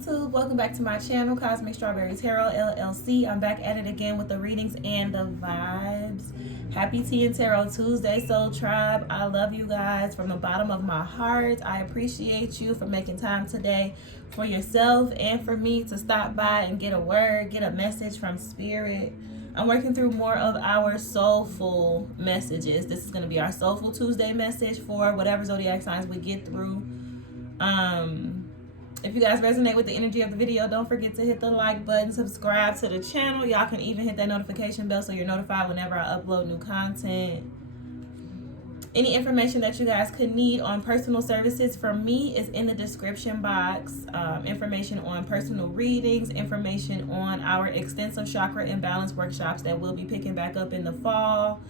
YouTube. Welcome back to my channel, Cosmic Strawberry Tarot LLC. I'm back at it again with the readings and the vibes. Happy Tea and Tarot Tuesday, Soul Tribe. I love you guys from the bottom of my heart. I appreciate you for making time today for yourself and for me to stop by and get a word, get a message from Spirit. I'm working through more of our soulful messages. This is going to be our Soulful Tuesday message for whatever zodiac signs we get through. If you guys resonate with the energy of the video, don't forget to hit the like button, subscribe to the channel. Y'all can even hit that notification bell so you're notified whenever I upload new content. Any information that you guys could need on personal services from me is in the description box. Information on personal readings, information on our extensive chakra imbalance workshops that we'll be picking back up in the fall.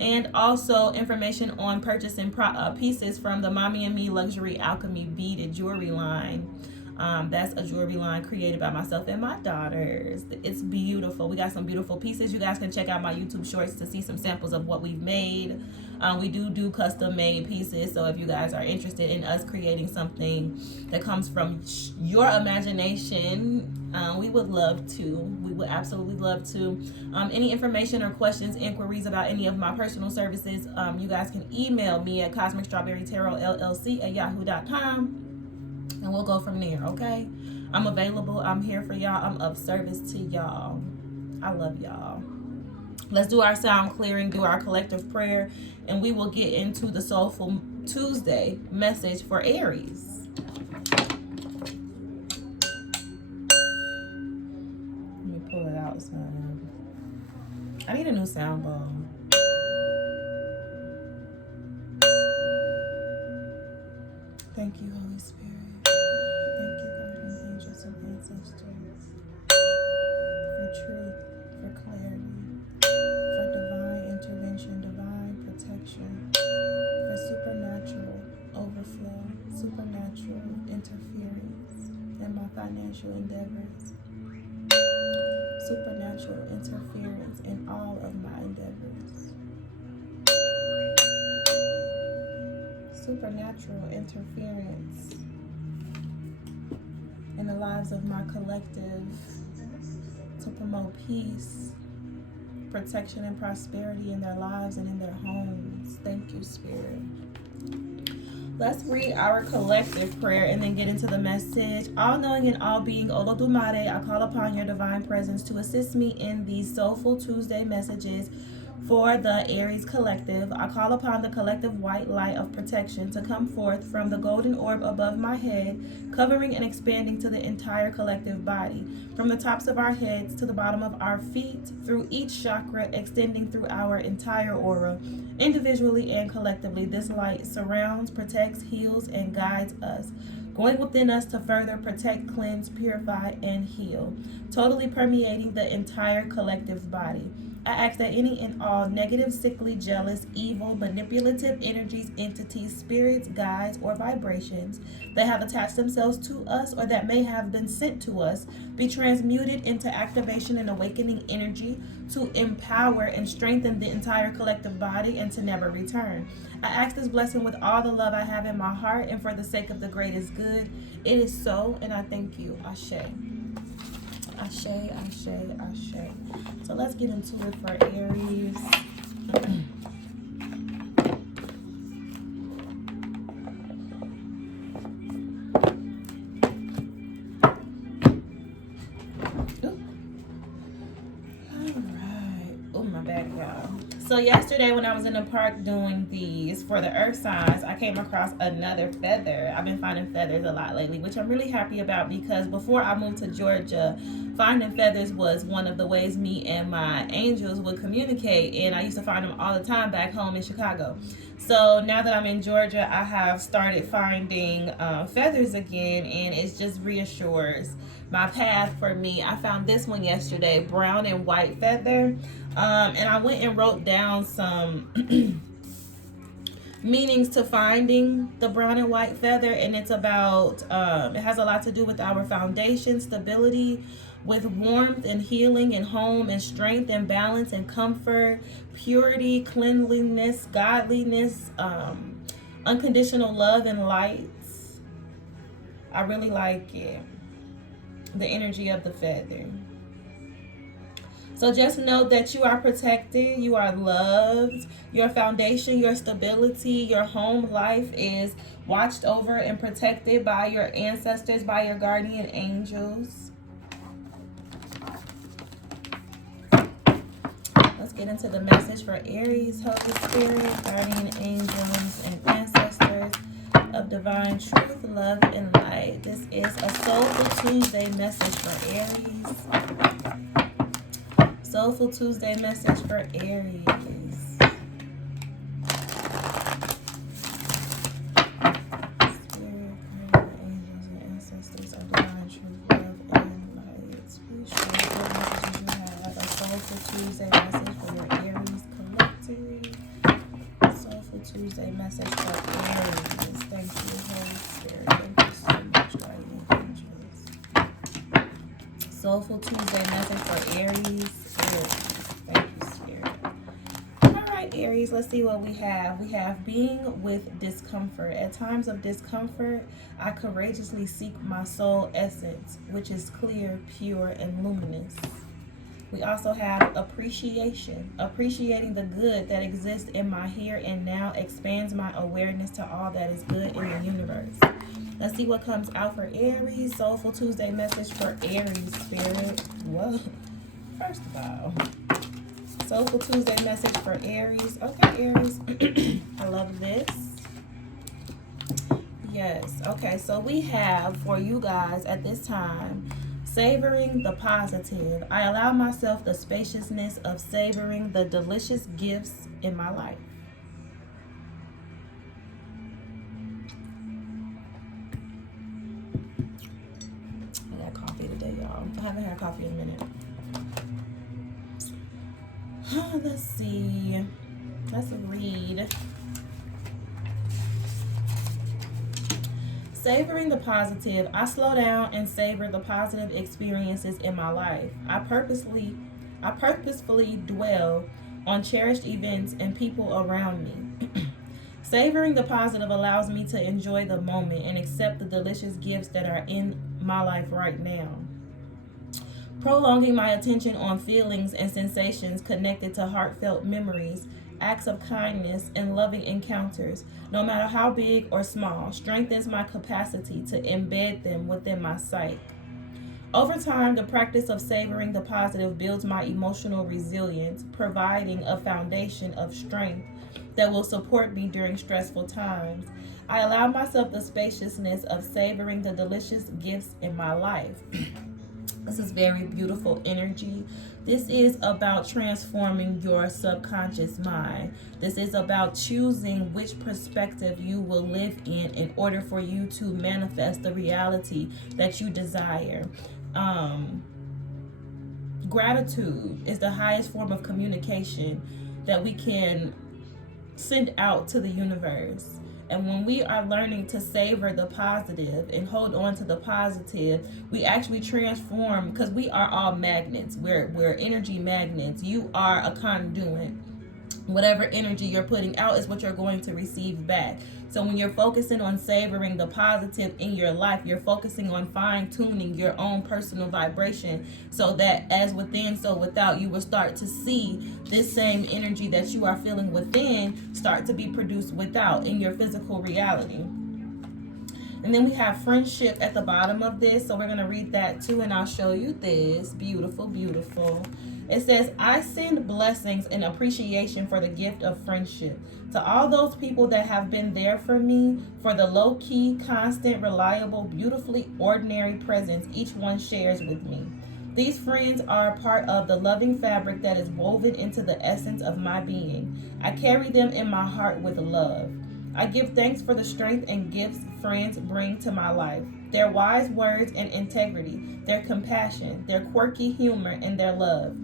And also information on purchasing pieces from the Mommy and Me Luxury Alchemy beaded jewelry line. That's a jewelry line created by myself and my daughters. It's beautiful. We got some beautiful pieces. You guys can check out my YouTube shorts to see some samples of what we've made. We do custom made pieces. So if you guys are interested in us creating something that comes from your imagination, we would love to. We would absolutely love to. Any information or questions, inquiries about any of my personal services, you guys can email me at cosmicstrawberrytarotllc@yahoo.com. And we'll go from there, okay? I'm available. I'm here for y'all. I'm of service to y'all. I love y'all. Let's do our sound clearing, do our collective prayer, and we will get into the Soulful Tuesday message for Aries. Let me pull it out, son. I need a new sound bowl. Thank you, Holy Spirit. Thank you, guardian angels and ancestors, for truth, for clarity, for divine intervention, divine protection, for supernatural overflow, supernatural interference in my financial endeavors, supernatural interference in all of my endeavors, supernatural interference in the lives of my collective to promote peace, protection, and prosperity in their lives and in their homes. Thank you, Spirit. Let's read our collective prayer and then get into the message. All-knowing and all-being Olodumare, I call upon your divine presence to assist me in these Soulful Tuesday messages for the Aries collective. I call upon the collective white light of protection to come forth from the golden orb above my head, covering and expanding to the entire collective body, from the tops of our heads to the bottom of our feet, through each chakra, extending through our entire aura, individually and collectively. This light surrounds, protects, heals, and guides us, going within us to further protect, cleanse, purify, and heal, totally permeating the entire collective body. I ask that any and all negative, sickly, jealous, evil, manipulative energies, entities, spirits, guides, or vibrations that have attached themselves to us or that may have been sent to us be transmuted into activation and awakening energy to empower and strengthen the entire collective body and to never return. I ask this blessing with all the love I have in my heart and for the sake of the greatest good. It is so, and I thank you. Ashe. Ashe, Ashe, Ashe. So let's get into it for Aries. So yesterday when I was in the park doing these for the earth signs, I came across another feather. I've been finding feathers a lot lately, which I'm really happy about because before I moved to Georgia, finding feathers was one of the ways me and my angels would communicate, and I used to find them all the time back home in Chicago. So now that I'm in Georgia, I have started finding feathers again, and it just reassures my path for me. I found this one yesterday, brown and white feather. And I went and wrote down some meanings to finding the brown and white feather, and it's about it has a lot to do with our foundation, stability, with warmth and healing and home and strength and balance and comfort, purity, cleanliness, godliness, unconditional love and light. I really like it. the energy of the feather. So just know that you are protected, you are loved, your foundation, your stability, your home life is watched over and protected by your ancestors, by your guardian angels. Let's get into the message for Aries, Holy Spirit, guardian angels, and ancestors of divine truth, love, and light. This is a Soulful Tuesday message for Aries. Soulful Tuesday message for Aries. Spirit, guardian angels, and ancestors of divine truth, love, and light. Please share what messages you have. A Soulful Tuesday message for your Aries collective. Soulful Tuesday message for Aries. Thank you, Holy Spirit. Thank you so much, guardian angels. Soulful Tuesday message for Aries. Thank you, Spirit. Alright, Aries, let's see what we have. We have being with discomfort. At times of discomfort, I courageously seek my soul essence, which is clear, pure, and luminous. We also have appreciation. Appreciating the good that exists in my here and now expands my awareness to all that is good in the universe. Let's see what comes out for Aries. Soulful Tuesday message for Aries, Spirit. Whoa. First of all, Soulful Tuesday message for Aries. Okay, Aries. I love this. Yes. Okay, so we have for you guys at this time, savoring the positive. I allow myself the spaciousness of savoring the delicious gifts in my life. I got coffee today, y'all. I haven't had coffee in a minute. Let's see. Let's read. Savoring the positive. I slow down and savor the positive experiences in my life. I purposefully dwell on cherished events and people around me. Savoring the positive allows me to enjoy the moment and accept the delicious gifts that are in my life right now. Prolonging my attention on feelings and sensations connected to heartfelt memories, acts of kindness, and loving encounters, no matter how big or small, strengthens my capacity to embed them within my psyche. Over time, the practice of savoring the positive builds my emotional resilience, providing a foundation of strength that will support me during stressful times. I allow myself the spaciousness of savoring the delicious gifts in my life. This is very beautiful energy. This is about transforming your subconscious mind. This is about choosing which perspective you will live in order for you to manifest the reality that you desire. Gratitude is the highest form of communication that we can send out to the universe. And when we are learning to savor the positive and hold on to the positive, we actually transform, because we are all magnets. We're energy magnets. You are a conduit. Whatever energy you're putting out is what you're going to receive back. So when you're focusing on savoring the positive in your life, you're focusing on fine-tuning your own personal vibration so that as within, so without, you will start to see this same energy that you are feeling within start to be produced without in your physical reality. And then we have friendship at the bottom of this. So we're going to read that too, and I'll show you this. Beautiful, beautiful. It says, I send blessings and appreciation for the gift of friendship to all those people that have been there for me, for the low-key, constant, reliable, beautifully ordinary presence each one shares with me. These friends are a part of the loving fabric that is woven into the essence of my being. I carry them in my heart with love. I give thanks for the strength and gifts friends bring to my life. Their wise words and integrity, their compassion, their quirky humor, and their love.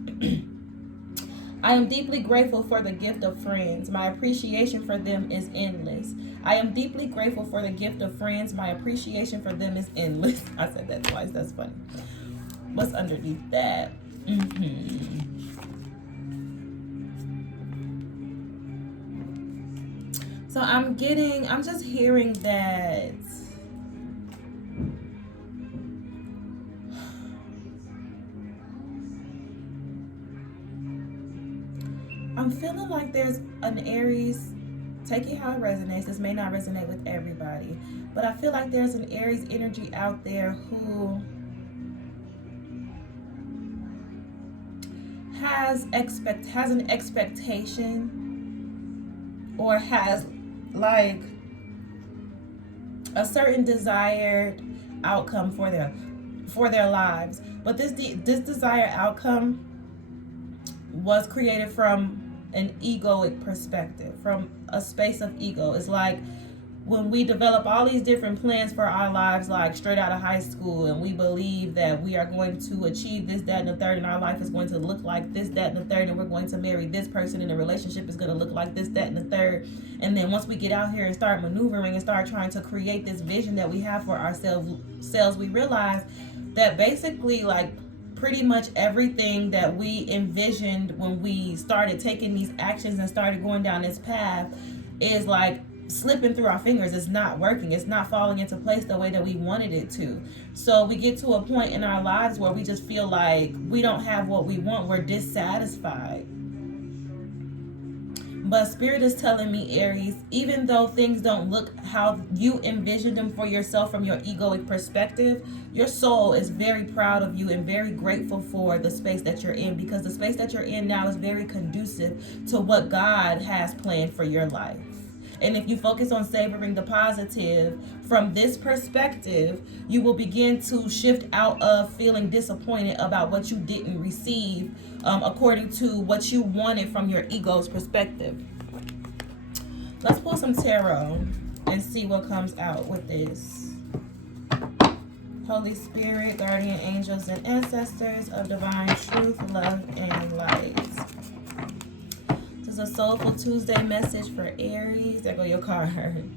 I am deeply grateful for the gift of friends. My appreciation for them is endless. I am deeply grateful for the gift of friends. My appreciation for them is endless. I said that twice. That's funny. What's underneath that? So I'm just hearing that I'm feeling like there's an Aries, take it how it resonates. This may not resonate with everybody, but I feel like there's an Aries energy out there who has an expectation, or has like a certain desired outcome for their lives. But this desired outcome was created from an egoic perspective, from a space of ego. It's like when we develop all these different plans for our lives, like straight out of high school, and we believe that we are going to achieve this, that, and the third, and our life is going to look like this, that, and the third, and we're going to marry this person, and the relationship is going to look like this, that, and the third. And then once we get out here and start maneuvering and start trying to create this vision that we have for ourselves, we realize that basically, like, pretty much everything that we envisioned when we started taking these actions and started going down this path is like slipping through our fingers. It's not working. It's not falling into place the way that we wanted it to. So we get to a point in our lives where we just feel like we don't have what we want. We're dissatisfied. But Spirit is telling me, Aries, even though things don't look how you envisioned them for yourself from your egoic perspective, your soul is very proud of you and very grateful for the space that you're in, because the space that you're in now is very conducive to what God has planned for your life. And if you focus on savoring the positive from this perspective, you will begin to shift out of feeling disappointed about what you didn't receive according to what you wanted from your ego's perspective. Let's pull some tarot and see what comes out with this. Holy Spirit, guardian angels, and ancestors of divine truth, love, and light. A Soulful Tuesday message for Aries. There go your card.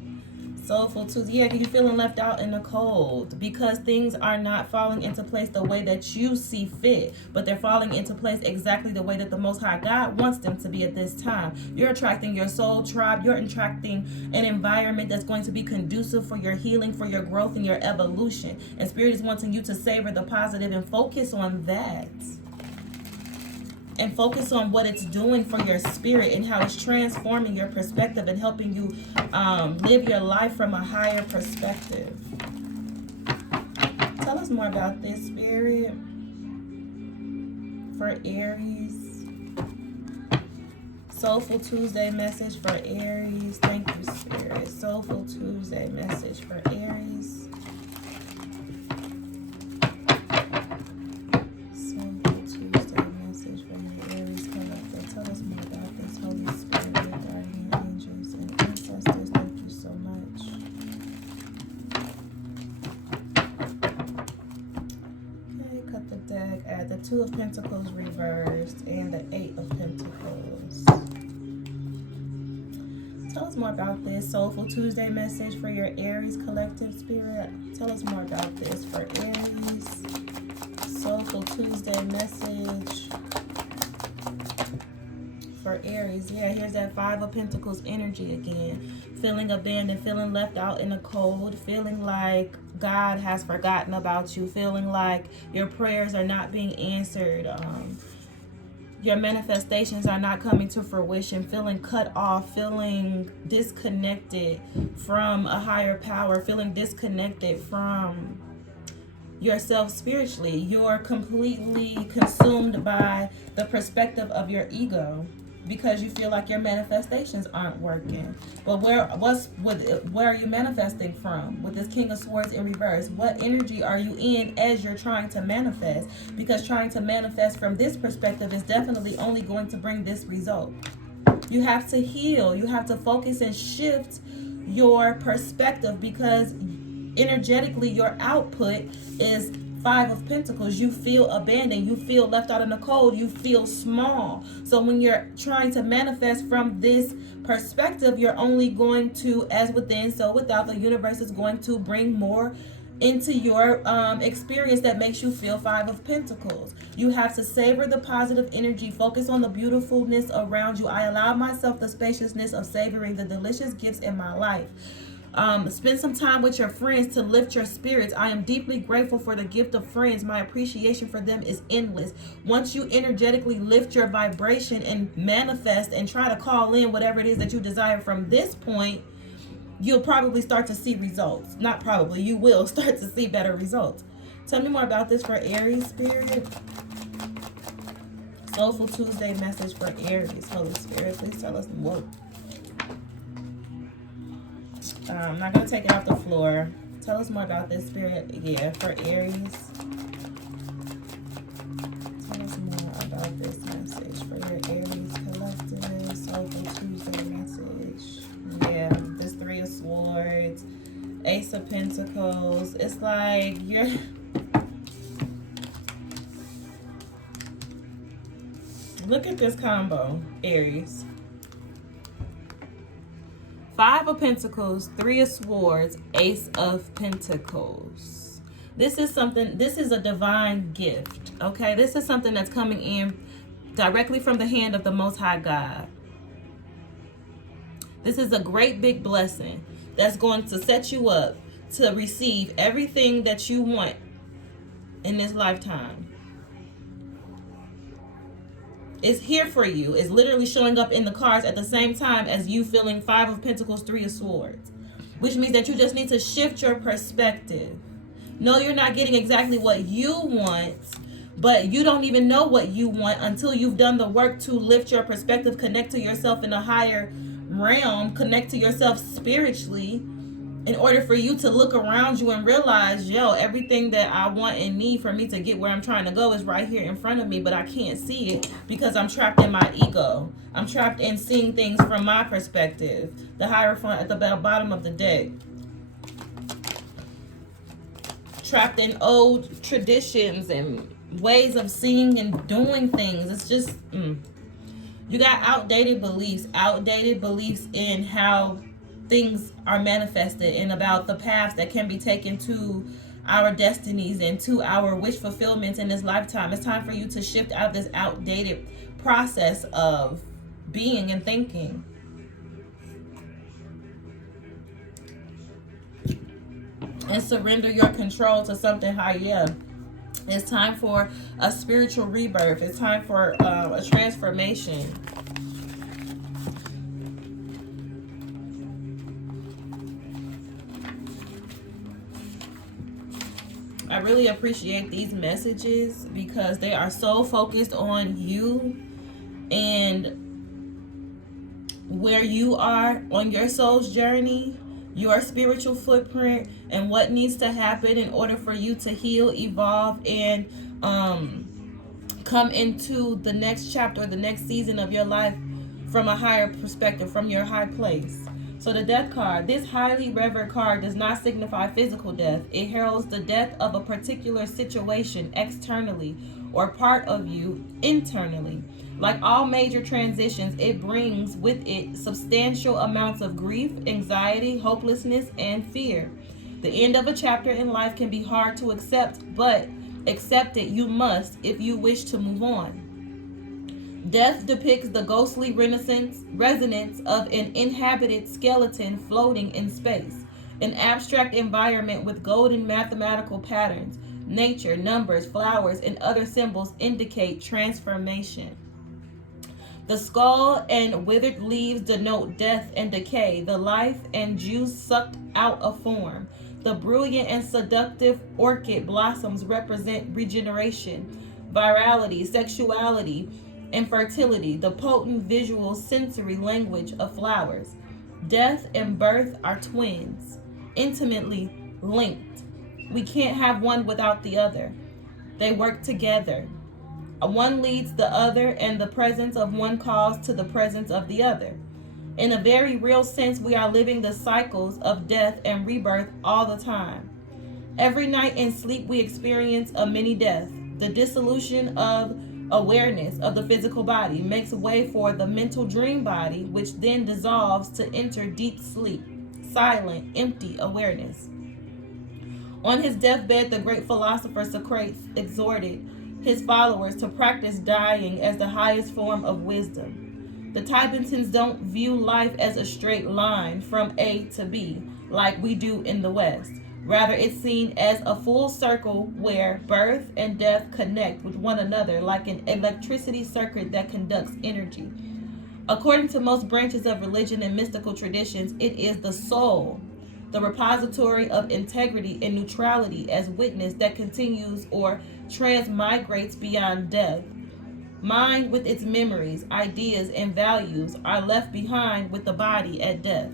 Soulful Tuesday. Yeah, you're feeling left out in the cold because things are not falling into place the way that you see fit, but they're falling into place exactly the way that the Most High God wants them to be at this time. You're attracting your soul tribe. You're attracting an environment that's going to be conducive for your healing, for your growth, and your evolution. And Spirit is wanting you to savor the positive and focus on that. And focus on what it's doing for your spirit and how it's transforming your perspective and helping you live your life from a higher perspective. Tell us more about this, Spirit, for Aries. Soulful Tuesday message for Aries. Thank you, Spirit. Soulful Tuesday message for Aries. The Two of Pentacles reversed and the Eight of Pentacles. Tell us more about this Soulful Tuesday message for your Aries collective, Spirit. Tell us more about this for Aries. Soulful Tuesday message for Aries. Yeah, here's that Five of Pentacles energy again. Feeling abandoned, feeling left out in the cold, feeling like God has forgotten about you, feeling like your prayers are not being answered, your manifestations are not coming to fruition, feeling cut off, feeling disconnected from a higher power, feeling disconnected from yourself spiritually. You're completely consumed by the perspective of your ego, because you feel like your manifestations aren't working. But where are you manifesting from with this King of Swords in reverse? What energy are you in as you're trying to manifest? Because trying to manifest from this perspective is definitely only going to bring this result. You have to heal. You have to focus and shift your perspective, because energetically your output is Five of Pentacles. You feel abandoned. You feel left out in the cold. You feel small. So when you're trying to manifest from this perspective, you're only going to, as within, so without, the universe is going to bring more into your experience that makes you feel Five of Pentacles. You have to savor the positive energy. Focus on the beautifulness around you. I allow myself the spaciousness of savoring the delicious gifts in my life. Spend some time with your friends to lift your spirits. I am deeply grateful for the gift of friends. My appreciation for them is endless. Once you energetically lift your vibration and manifest and try to call in whatever it is that you desire from this point, you'll probably start to see results. Not probably, you will start to see better results. Tell me more about this for Aries, Spirit. Soulful Tuesday message for Aries. Holy Spirit, please tell us more. I'm not going to take it off the floor. Tell us more about this, Spirit. Yeah, for Aries. Tell us more about this message for your Aries collective. Soulful Tuesday message. Yeah, this Three of Swords. Ace of Pentacles. It's like you're... Look at this combo, Aries. Five of Pentacles, Three of Swords, Ace of Pentacles. This is something, this is a divine gift, okay? This is something that's coming in directly from the hand of the Most High God. This is a great big blessing that's going to set you up to receive everything that you want in this lifetime. It's here for you. It's literally showing up in the cards at the same time as you feeling Five of Pentacles, Three of Swords. Which means that you just need to shift your perspective. No, you're not getting exactly what you want, but you don't even know what you want until you've done the work to lift your perspective, connect to yourself in a higher realm, connect to yourself spiritually, in order for you to look around you and realize, yo, everything that I want and need for me to get where I'm trying to go is right here in front of me, but I can't see it because I'm trapped in my ego. I'm trapped in seeing things from my perspective. The Hierophant at the bottom of the deck. Trapped in old traditions and ways of seeing and doing things. It's just, you got outdated beliefs in how things are manifested and about the paths that can be taken to our destinies and to our wish fulfillment in this lifetime. It's time for you to shift out of this outdated process of being and thinking. And surrender your control to something higher. It's time for a spiritual rebirth. It's time for a transformation. I really appreciate these messages because they are so focused on you and where you are on your soul's journey, your spiritual footprint, and what needs to happen in order for you to heal, evolve, and come into the next chapter, the next season of your life from a higher perspective, from your high place. So the death card, this highly revered card does not signify physical death. It heralds the death of a particular situation externally or part of you internally. Like all major transitions, it brings with it substantial amounts of grief, anxiety, hopelessness, and fear. The end of a chapter in life can be hard to accept, but accept it you must if you wish to move on. Death depicts the ghostly resonance of an inhabited skeleton floating in space, an abstract environment with golden mathematical patterns. Nature, numbers, flowers, and other symbols indicate transformation. The skull and withered leaves denote death and decay, the life and juice sucked out of form. The brilliant and seductive orchid blossoms represent regeneration, virality, sexuality, and fertility, the potent visual sensory language of flowers. Death and birth are twins, intimately linked. We can't have one without the other. They work together. One leads the other, and the presence of one calls to the presence of the other. In a very real sense, we are living the cycles of death and rebirth all the time. Every night in sleep, we experience a mini death. The dissolution of awareness of the physical body makes way for the mental dream body, which then dissolves to enter deep sleep, silent, empty awareness. On his deathbed, the great philosopher Socrates exhorted his followers to practice dying as the highest form of wisdom. The Tibetans don't view life as a straight line from A to B, like we do in the West. Rather, it's seen as a full circle where birth and death connect with one another like an electricity circuit that conducts energy. According to most branches of religion and mystical traditions, it is the soul, the repository of integrity and neutrality as witness that continues or transmigrates beyond death. Mind with its memories, ideas, and values are left behind with the body at death.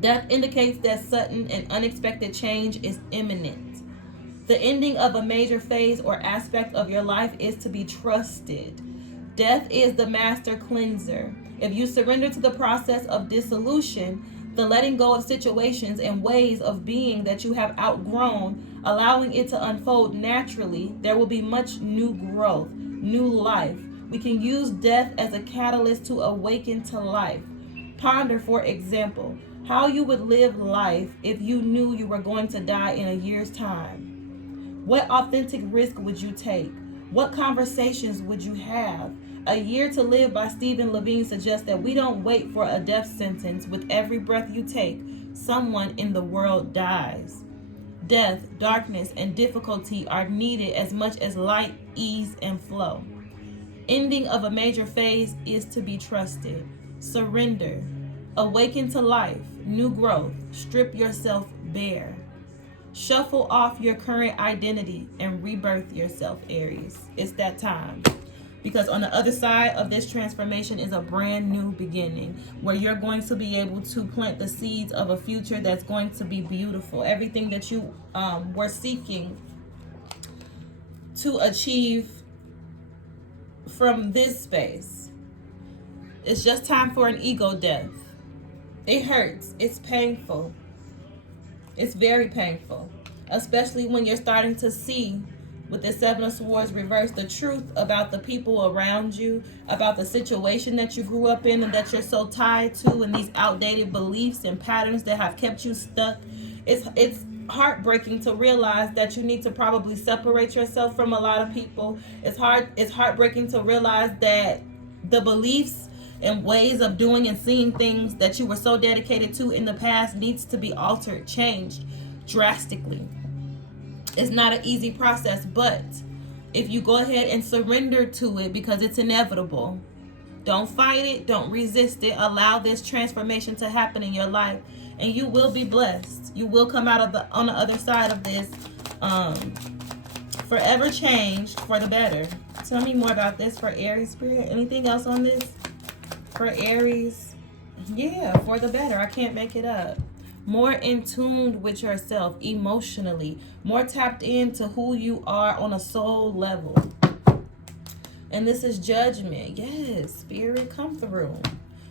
Death indicates that sudden and unexpected change is imminent. The ending of a major phase or aspect of your life is to be trusted. Death is the master cleanser. If you surrender to the process of dissolution, the letting go of situations and ways of being that you have outgrown, allowing it to unfold naturally, there will be much new growth, new life. We can use death as a catalyst to awaken to life. Ponder, for example, how you would live life if you knew you were going to die in a year's time. What authentic risk would you take? What conversations would you have? A Year to Live by Stephen Levine suggests that we don't wait for a death sentence. With every breath you take, someone in the world dies. Death, darkness, and difficulty are needed as much as light, ease, and flow. Ending of a major phase is to be trusted. Surrender. Awaken to life, new growth. Strip yourself bare. Shuffle off your current identity and rebirth yourself, Aries. It's that time. Because on the other side of this transformation is a brand new beginning where you're going to be able to plant the seeds of a future that's going to be beautiful. Everything that you were seeking to achieve from this space. It's just time for an ego death. It hurts. It's painful. It's very painful, especially when you're starting to see with the Seven of Swords reversed the truth about the people around you, about the situation that you grew up in and that you're so tied to, and these outdated beliefs and patterns that have kept you stuck. It's heartbreaking to realize that you need to probably separate yourself from a lot of people. It's heartbreaking to realize that the beliefs and ways of doing and seeing things that you were so dedicated to in the past needs to be altered, changed drastically. It's not an easy process, but if you go ahead and surrender to it because it's inevitable, don't fight it, don't resist it, allow this transformation to happen in your life, and you will be blessed. You will come out of on the other side of this forever changed for the better. Tell me more about this for Aries spirit. Anything else on this for Aries? Yeah, for the better. I can't make it up. More in tune with yourself emotionally, more tapped into who you are on a soul level. And this is Judgment. Yes, Spirit, come through.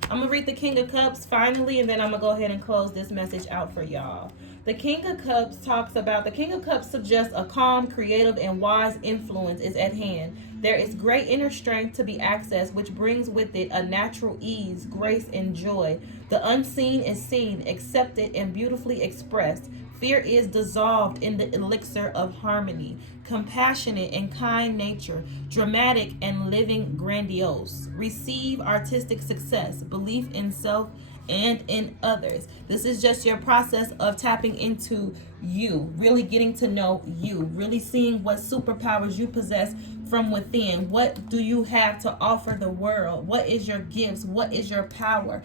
I'm going to read the King of Cups finally, and then I'm going to go ahead and close this message out for y'all. The King of Cups suggests a calm, creative, and wise influence is at hand. There is great inner strength to be accessed, which brings with it a natural ease, grace, and joy. The unseen is seen, accepted, and beautifully expressed. Fear is dissolved in the elixir of harmony. Compassionate and kind nature, dramatic and living grandiose. Receive artistic success, belief in self and in others. This is just your process of tapping into you, really getting to know you, really seeing what superpowers you possess from within. What do you have to offer the world? What is your gifts? What is your power?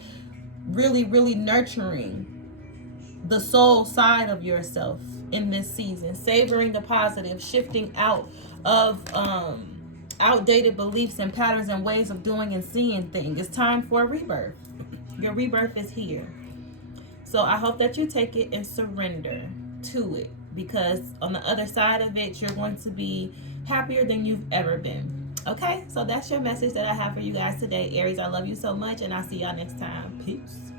Really, really nurturing the soul side of yourself in this season, savoring the positive, shifting out of outdated beliefs and patterns and ways of doing and seeing things. It's time for a rebirth. Your rebirth is here. So I hope that you take it and surrender to it, because on the other side of it, you're going to be happier than you've ever been. Okay, so that's your message that I have for you guys today, Aries. I love you so much, and I'll see y'all next time. Peace.